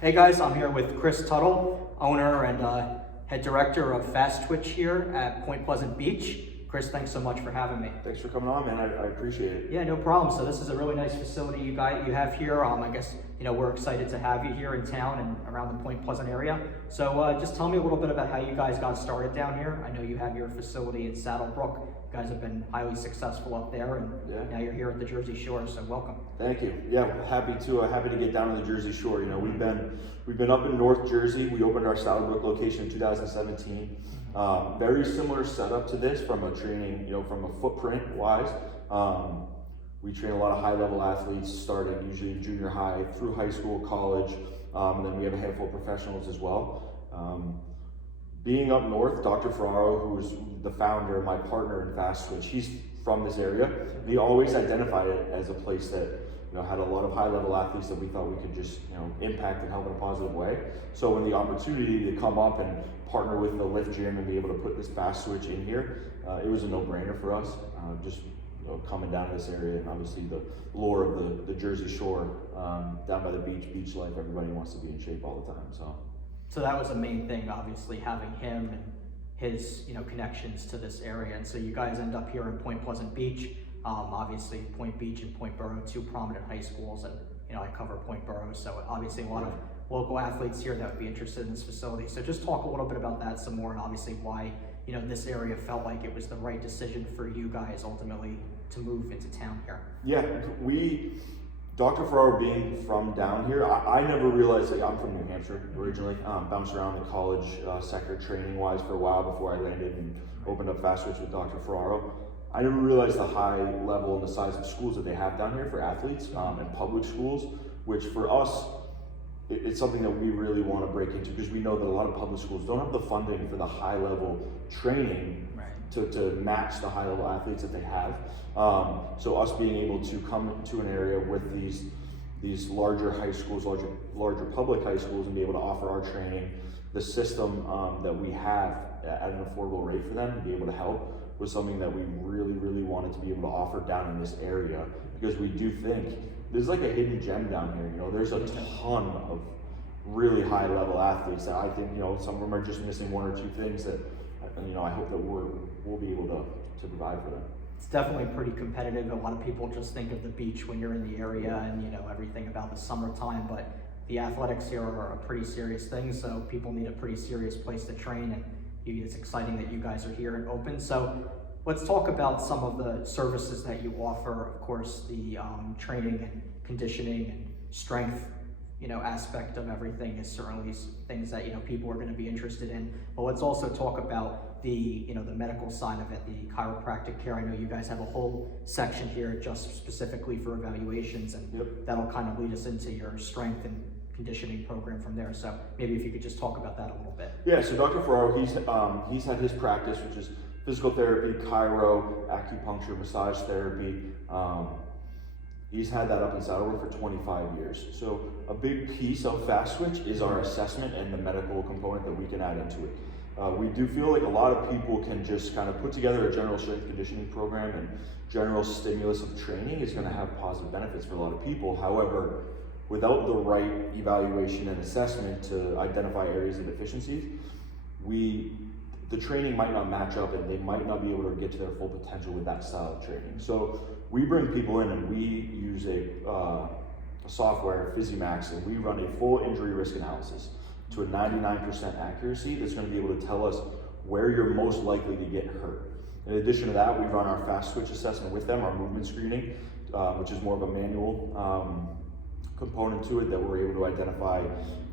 Hey guys, I'm here with Chris Tuttle, owner and head director of Fast Twitch here at Point Pleasant Beach. Chris, thanks so much for having me. Thanks for coming on, man. I appreciate it. Yeah, no problem. So this is a really nice facility you have here. I guess we're excited to have you here in town and around the Point Pleasant area. So just tell me a little bit about how you guys got started down here. I know you have your facility in Saddlebrook. You guys have been highly successful up there, and now you're here at the Jersey Shore. So welcome. Thank you. Yeah, happy to get down to the Jersey Shore. We've been up in North Jersey. We opened our Saddlebrook location in 2017. Very similar setup to this from a training, from a footprint wise. We train a lot of high-level athletes, starting usually in junior high through high school, college, and then we have a handful of professionals as well. Being up north, Dr. Ferraro, who's the founder, my partner in Fast Twitch, he's from this area. And he always identified it as a place that had a lot of high-level athletes that we thought we could just impact and help in a positive way. So when the opportunity to come up and partner with the Lift Gym and be able to put this Fast Twitch in here, it was a no-brainer for us. Just coming down to this area, and obviously the lure of the Jersey Shore, down by the beach life. Everybody wants to be in shape all the time. So that was the main thing, obviously, having him and his connections to this area. And so you guys end up here in Point Pleasant Beach. Obviously Point Beach and Point Borough, two prominent high schools, and I cover Point Borough, so obviously a lot of local athletes here that would be interested in this facility. So just talk a little bit about that some more, and obviously why this area felt like it was the right decision for you guys ultimately to move into town here. Yeah, Dr. Ferraro being from down here, I never realized, I'm from New Hampshire originally, bounced around the college sector training wise for a while before I landed and opened up Fast Twitch with Dr. Ferraro. I never realized the high level and the size of schools that they have down here for athletes, and public schools, which for us, it's something that we really want to break into, because we know that a lot of public schools don't have the funding for the high level training to match the high level athletes that they have. So us being able to come to an area with these larger high schools, larger public high schools, and be able to offer our training, the system that we have at an affordable rate for them, and be able to help, was something that we really wanted to be able to offer down in this area, because we do think there's like a hidden gem down here. There's a ton of really high level athletes that I think, some of them are just missing one or two things that, I hope that we'll be able to provide for them. It's definitely pretty competitive. A lot of people just think of the beach when you're in the area and everything about the summertime, but the athletics here are a pretty serious thing, so people need a pretty serious place to train, and it's exciting that you guys are here and open. So let's talk about some of the services that you offer. Of course, the training and conditioning and strength aspect of everything is certainly things that people are going to be interested in. But let's also talk about the the medical side of it, the chiropractic care. I know you guys have a whole section here just specifically for evaluations, and that'll kind of lead us into your strength and conditioning program from there. So maybe if you could just talk about that a little bit. Yeah, so Dr. Ferraro, he's had his practice, which is physical therapy, chiro, acupuncture, massage therapy. He's had that up in Saddlebrook for 25 years. So a big piece of Fast Twitch is our assessment and the medical component that we can add into it. We do feel like a lot of people can just kind of put together a general strength conditioning program, and general stimulus of training is going to have positive benefits for a lot of people. However, without the right evaluation and assessment to identify areas of deficiencies, the training might not match up, and they might not be able to get to their full potential with that style of training. So we bring people in, and we use a software, Physimax, and we run a full injury risk analysis to a 99% accuracy that's going to be able to tell us where you're most likely to get hurt. In addition to that, we run our Fast Twitch assessment with them, our movement screening, which is more of a manual component to it, that we're able to identify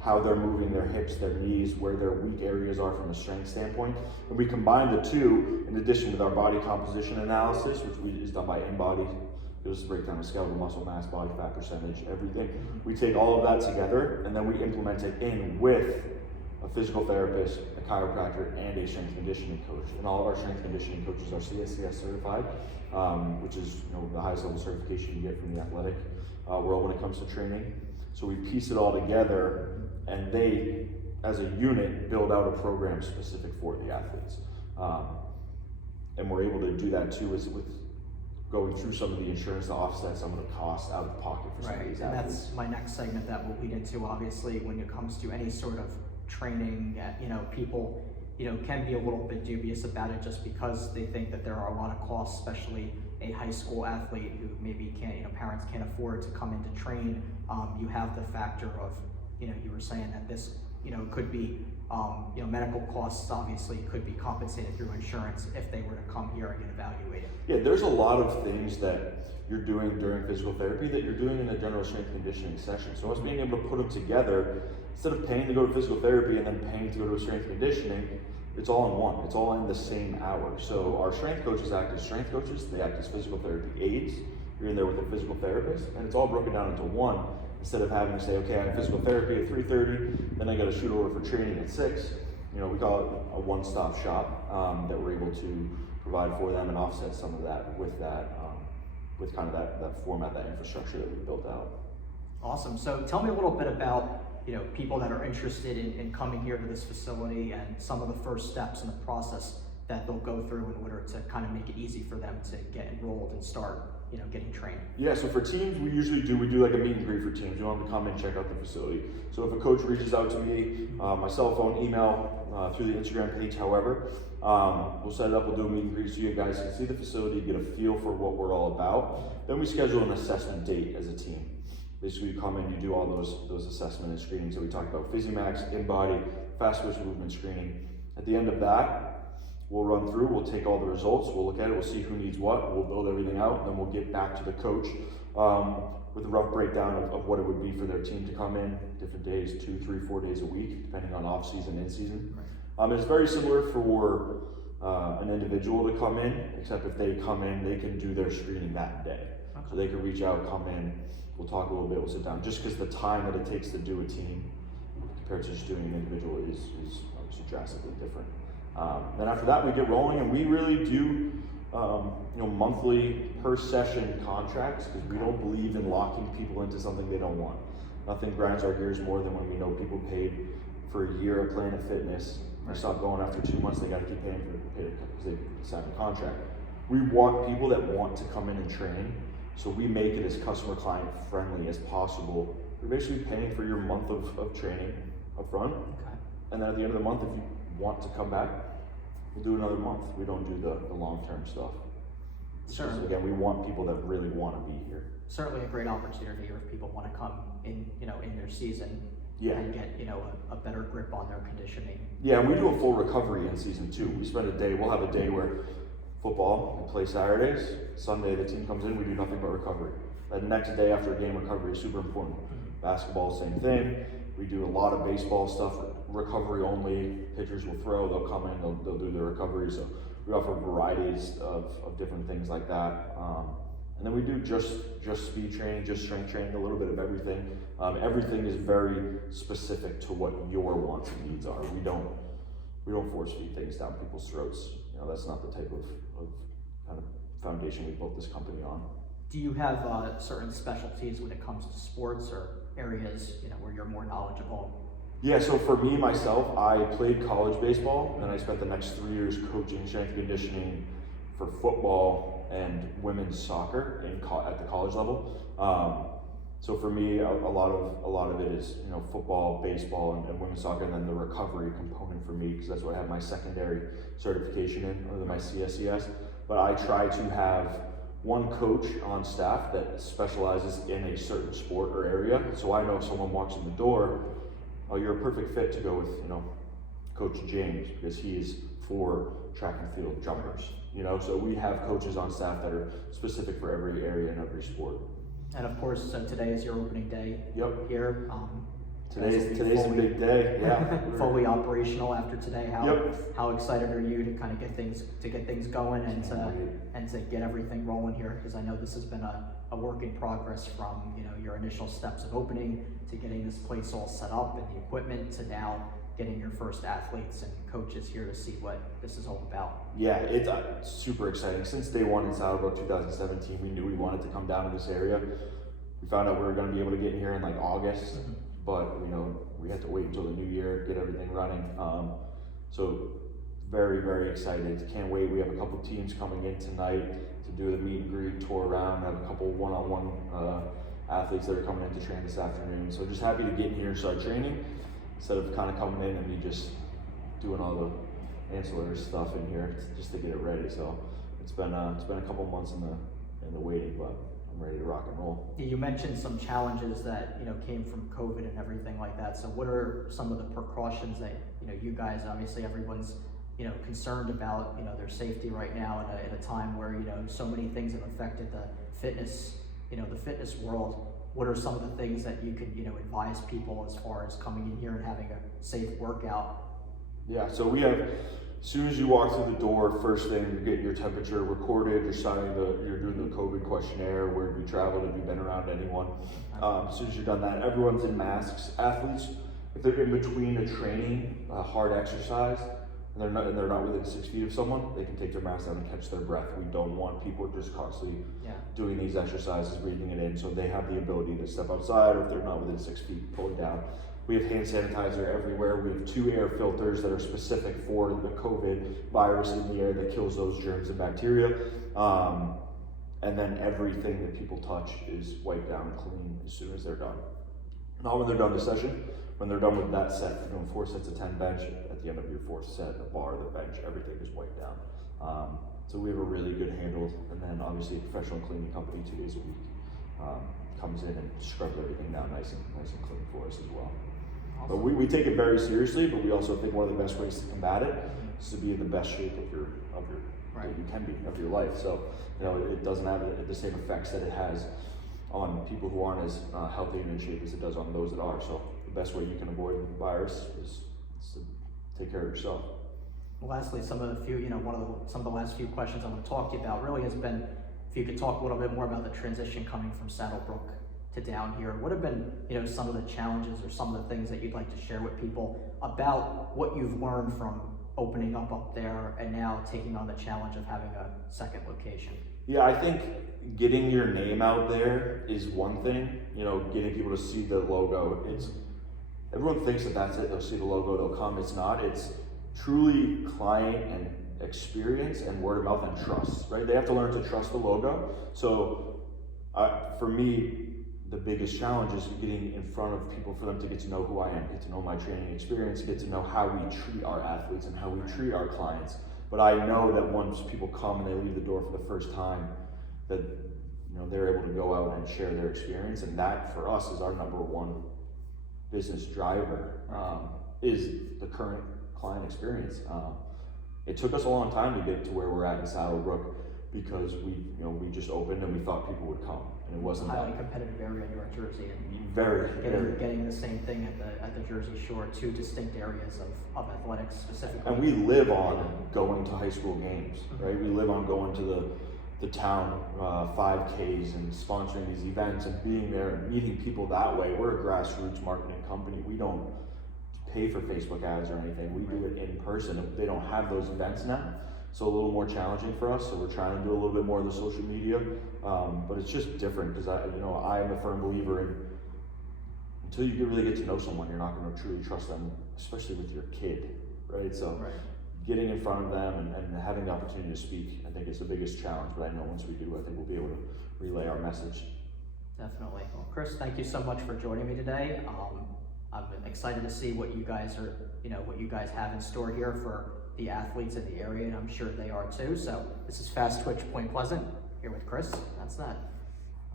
how they're moving their hips, their knees, where their weak areas are from a strength standpoint. And we combine the two in addition with our body composition analysis, which is done by InBody. It was a breakdown of skeletal muscle mass, body fat percentage, everything. We take all of that together, and then we implement it in with a physical therapist, a chiropractor, and a strength conditioning coach. And all of our strength conditioning coaches are CSCS certified, which is the highest level certification you get from the athletic world when it comes to training. So we piece it all together, and they, as a unit, build out a program specific for the athletes. And we're able to do that too with going through some of the insurance to offset some of the costs out of pocket for some of Right, these and athletes. that's my next segment that we'll lead into. Obviously, when it comes to any sort of training, people, can be a little bit dubious about it just because they think that there are a lot of costs, especially a high school athlete who maybe can't, parents can't afford to come in to train. You have the factor of, you were saying that this, could be, medical costs obviously could be compensated through insurance if they were to come here and get evaluated. Yeah, there's a lot of things that you're doing during physical therapy that you're doing in a general strength conditioning session. So us being able to put them together, instead of paying to go to physical therapy and then paying to go to a strength conditioning, it's all in one. It's all in the same hour. So our strength coaches act as strength coaches, they act as physical therapy aides. You're in there with a physical therapist, and it's all broken down into one. Instead of having to say, okay, I have physical therapy at 3:30, then I got to shoot over for training at 6. We call it a one-stop shop that we're able to provide for them and offset some of that with with kind of that format, that infrastructure that we built out. Awesome. So tell me a little bit about people that are interested in coming here to this facility and some of the first steps in the process that they'll go through in order to kind of make it easy for them to get enrolled and start getting trained. Yeah, so for teams, we do like a meet and greet for teams. We want them to come and check out the facility. So if a coach reaches out to me, my cell phone, email, through the Instagram page, however, we'll set it up, we'll do a meet and greet so you guys can see the facility, get a feel for what we're all about. Then we schedule an assessment date as a team. Basically, you come in, you do all those assessment and screenings that we talked about, Physimax, in-body, fast twitch movement screening. At the end of that, we'll run through, we'll take all the results, we'll look at it, we'll see who needs what, we'll build everything out, and then we'll get back to the coach with a rough breakdown of what it would be for their team to come in, different days, 2, 3, 4 days a week, depending on off-season, in-season. Right. It's very similar for an individual to come in, except if they come in, they can do their screening that day. Okay. So they can reach out, come in, we'll talk a little bit, we'll sit down, just because the time that it takes to do a team compared to just doing an individual is obviously drastically different. Then after that, we get rolling, and we really do monthly per session contracts because we don't believe in locking people into something they don't want. Nothing grinds our gears more than when we know people paid for a year of Planet Fitness. They stop going after 2 months, they got to keep paying for it because they signed a contract. We want people that want to come in and train, so we make it as customer client friendly as possible. You're basically paying for your month of training up front, and then at the end of the month, if you want to come back, we'll do another month. We don't do the long-term stuff. Because, again, we want people that really want to be here. Certainly a great opportunity if people want to come in, in their season. Yeah. And get, a better grip on their conditioning. Yeah, and we do a full recovery in season 2. We spend a day, we'll have a day where football, we play Saturdays. Sunday, the team comes in, we do nothing but recovery. That next day after a game, recovery is super important. Basketball, same thing. We do a lot of baseball stuff, recovery only. Pitchers will throw, they'll come in, they'll do their recovery. So we offer varieties of different things like that. And then we do just speed training, just strength training, a little bit of everything. Everything is very specific to what your wants and needs are. We don't force feed things down people's throats. That's not the type of kind of foundation we built this company on. Do you have certain specialties when it comes to sports or areas where you're more knowledgeable? Yeah, so for me, myself, I played college baseball, and then I spent the next 3 years coaching strength conditioning for football and women's soccer at the college level. So for me, a lot of it is football, baseball, and women's soccer, and then the recovery component for me, because that's what I have my secondary certification in, other than my CSCS. But I try to have one coach on staff that specializes in a certain sport or area. So I know if someone walks in the door, oh, you're a perfect fit to go with, Coach James, because he is for track and field jumpers. So we have coaches on staff that are specific for every area and every sport. And of course, so today is your opening day. Yep. Here. Today's a big day. Yeah. Fully operational after today. How excited are you to kind of get things going and to get everything rolling here? Because I know this has been a work in progress from your initial steps of opening to getting this place all set up and the equipment to now getting your first athletes and coaches here to see what this is all about. Yeah, it's super exciting. Since day one in Saddlebrook 2017, we knew we wanted to come down to this area. We found out we were going to be able to get in here in like August, but we had to wait until the new year, get everything running. So very, very excited. Can't wait. We have a couple teams coming in tonight to do the meet and greet, tour around. Have a couple one-on-one athletes that are coming in to train this afternoon. So just happy to get in here and start training instead of kind of coming in and me just doing all the ancillary stuff in here just to get it ready. So it's been a couple months in the waiting, but I'm ready to rock and roll. You mentioned some challenges that came from COVID and everything like that. So what are some of the precautions that you guys, obviously everyone's concerned about their safety right now in a time where so many things have affected the fitness the fitness world. What are some of the things that you could advise people as far as coming in here and having a safe workout? Yeah, so we have, as soon as you walk through the door, first thing, you're getting your temperature recorded, you're doing the COVID questionnaire, where have you traveled, have you been around anyone. As soon as you've done that, everyone's in masks. Athletes, if they're in between a training, a hard exercise, and they're not within 6 feet of someone, they can take their mask down and catch their breath. We don't want people just constantly doing these exercises, breathing it in, so they have the ability to step outside, or if they're not within 6 feet, pull it down. We have hand sanitizer everywhere. We have 2 air filters that are specific for the COVID virus in the air that kills those germs and bacteria. And then everything that people touch is wiped down clean as soon as they're done. Not when they're done the session. When they're done with that set, 4 sets of 10 bench, at the end of your 4th set, the bar, the bench, everything is wiped down. So we have a really good handle. And then obviously a professional cleaning company 2 days a week comes in and scrubs everything down nice and clean for us as well. But we take it very seriously, but we also think one of the best ways to combat it is to be in the best shape of your that you can be of your life. So it doesn't have the same effects that it has on people who aren't as healthy and in shape as it does on those that are. So the best way you can avoid the virus is to take care of yourself. Lastly, some of the last few questions I want to talk to you about really has been, if you could talk a little bit more about the transition coming from Saddlebrook to down here. What have been some of the challenges or some of the things that you'd like to share with people about what you've learned from opening up there and now taking on the challenge of having a second location? Yeah, I think getting your name out there is one thing. Getting people to see the logo. Everyone thinks that that's it. They'll see the logo, they'll come. It's not. It's truly client and experience and word of mouth and trust, right? They have to learn to trust the logo. So for me, the biggest challenge is getting in front of people for them to get to know who I am, get to know my training experience, get to know how we treat our athletes and how we treat our clients. But I know that once people come and they leave the door for the first time, that they're able to go out and share their experience, and that for us is our number one business driver, is the current client experience. It took us a long time to get to where we're at in Saddlebrook because we just opened and we thought people would come, and it wasn't a highly competitive area in North Jersey, and very getting the same thing at the Jersey Shore, 2 distinct areas of athletics specifically. And we live on going to high school games, right? We live on going to the town 5Ks and sponsoring these events and being there and meeting people that way. We're a grassroots marketing company. We don't pay for Facebook ads or anything. We do it in person. They don't have those events now, so a little more challenging for us. So we're trying to do a little bit more of the social media, but it's just different because I am a firm believer in until you really get to know someone, you're not going to truly trust them, especially with your kid, right? So getting in front of them and having the opportunity to speak, I think is the biggest challenge. But I know once we do, I think we'll be able to relay our message. Definitely. Well, Chris, thank you so much for joining me today. I'm excited to see what you guys have in store here for the athletes in the area, and I'm sure they are too. So this is Fast Twitch Point Pleasant here with Chris. That's that.